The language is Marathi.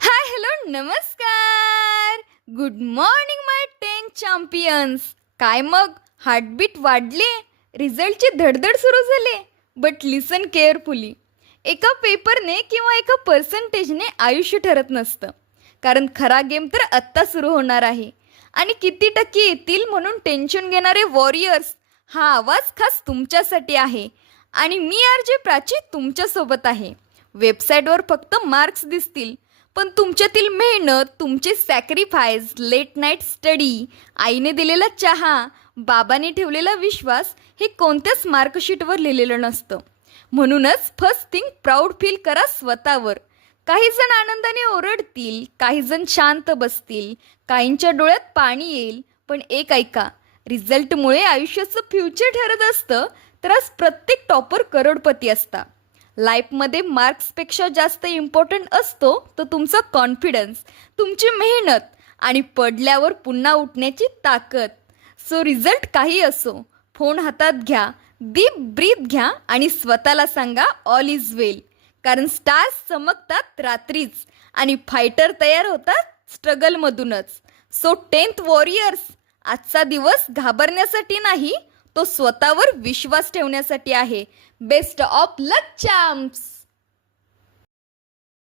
हाय हॅलो नमस्कार. गुड मॉर्निंग माय 10 चॅम्पियन्स. काय मग हार्टबीट वाढले, रिझल्टची धडधड सुरू झाले. But listen carefully. एका पेपरने किंवा एका पर्सेंटेजने आयुष्य ठरत नसतं. कारण खरा गेम तर आत्ता सुरू होणार आहे. आणि किती टक्के येतील म्हणून टेन्शन घेणारे वॉरियर्स, हा आवाज खास तुमच्यासाठी आहे. आणि मी आर.जे. प्राची तुमच्यासोबत आहे. वेबसाईटवर फक्त मार्क्स दिसतील, पण तुमच्यातील मेहनत, तुमचे सॅक्रिफाईस, लेट नाईट स्टडी, आईने दिलेला चहा, बाबांनी ठेवलेला विश्वास हे कोणत्याच मार्कशीटवर लिहिलेलं नसतं. म्हणूनच फर्स्ट थिंग प्राऊड फील करा स्वतःवर. काही जण आनंदाने ओरडतील, काही जण शांत बसतील, काहींच्या डोळ्यात पाणी येईल. पण एक ऐका, रिझल्टमुळे आयुष्याचं फ्युचर ठरत असतं, तर आज प्रत्येक टॉपर करोडपती असता. लाईफमध्ये मार्क्सपेक्षा जास्त इम्पॉर्टंट असतो तो तुमचा कॉन्फिडन्स, तुमची मेहनत आणि पडल्यावर पुन्हा उठण्याची ताकद. सो रिझल्ट काही असो, फोन हातात घ्या, डीप ब्रीथ घ्या आणि स्वतःला सांगा ऑल इज वेल. कारण स्टार्स चमकतात रात्रीच आणि फायटर तयार होतात स्ट्रगलमधूनच. सो 10th वॉरियर्स, आजचा दिवस घाबरण्यासाठी नाही, तो स्वतःवर विश्वास ठेवण्यासाठी आहे. Best of luck champs.